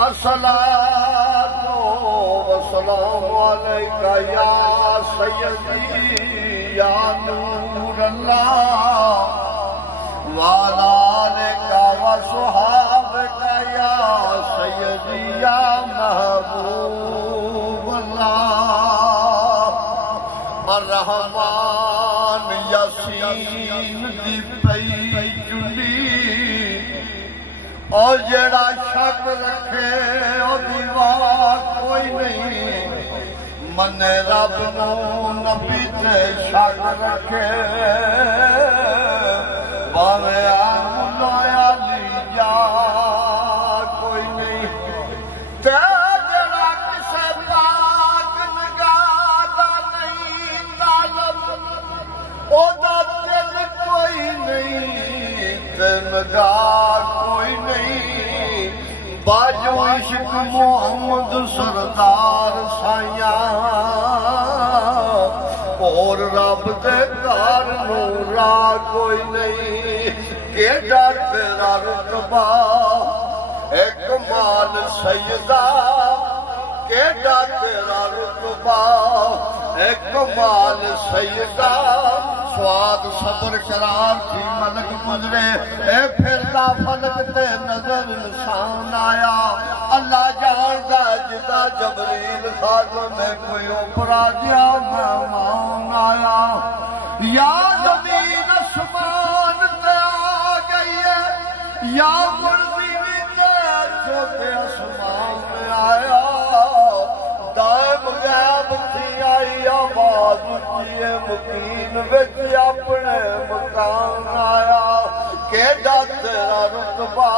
الصلاة والسلام عليك يا سيدي يا نور الله وعلى آلك وصحابك يا سيدي يا محبوب الله الرحمن یاسین دی پئی چنڈی اور جڑا شک رکھے او دیوار کوئی نہیں من رب نو نبی تے شک رکھے باوے مولا علی جا کوئی نہیں تے جڑا کسے پاک نگاہ دا نہیں طالب او دا دل کوئی نہیں تے نگاہ کوئی نہیں باجو عشق محمد سردار سائیاں اور رب دے گھر نورا کوئی نہیں کیڑا تیرا رتبہ ایک مال سیدہ کیڑا تیرا رتبہ ایک مال سیدہ سواد صبر قرار تھی ملک گزرے اے پھردا فلک تے نظر انسان آیا اللہ جاندا جدا جبریل خاص میں کوئی اوپرا دیا مہمان آیا یا زمین اسمان تے آ گئی ہے یا مرضی تے چھوٹے اسمان میں آیا دائم غیب تھی آئی آواز کیے مکین وچ اپنے مکان آیا کیڑا تیرا رتبہ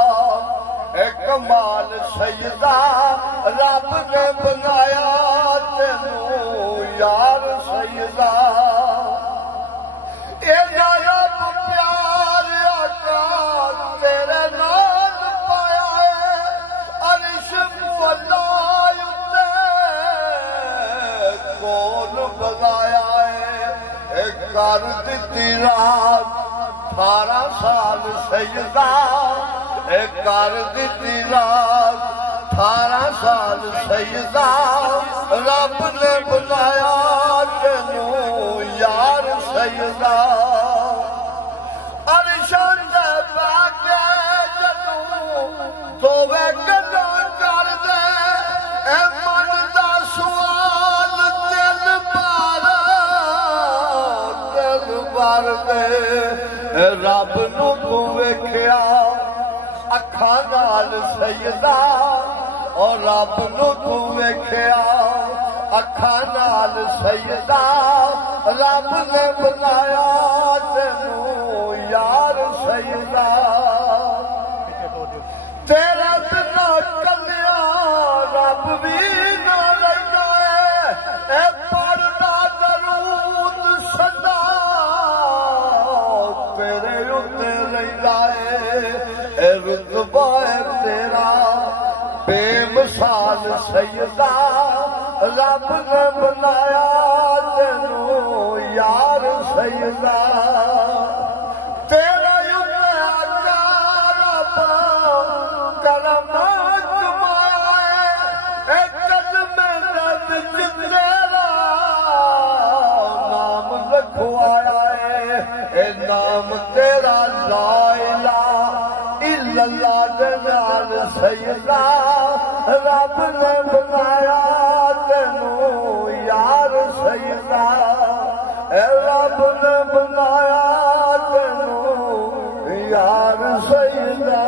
ایک مال سیدہ رب نے بنایا تینوں یار سیدہ اے رب پیار آقا تیرے نال پایا ہے عرش مولا کون بنایا ہے ایک کر دیتی رات 18 سال سیدہ ایک کر دیتی رات 18 سال سیدہ رب نے بنایا تینوں یار سیدہ عرشاں دے باقے جنوں توبے کدوں کر دے اے من دا سوال دل بار دے رب نو تو ویکھیا اکھاں نال سیدہ اور رب نو تو ویکھیا اکھاں نال سیدہ رب نے بنایا تینوں یار سیدہ تیرا بنا کلیا رب بھی نہ رہتا ہے اے پڑھنا درود صدا تیرے اتے رہتا ہے اے رتبہ تیرا بے مثال سیدہ رب نے بنایا تینوں یار سیدہ تیرا کرم کمایا ہے اے قدم وچ تیرا نام لکھوایا ہے اے نام تیرا لا الہ الا اللہ دے نال سیدہ رب نے بنایا تینوں یار سیدہ اے رب نے بنایا تینوں یار سیدہ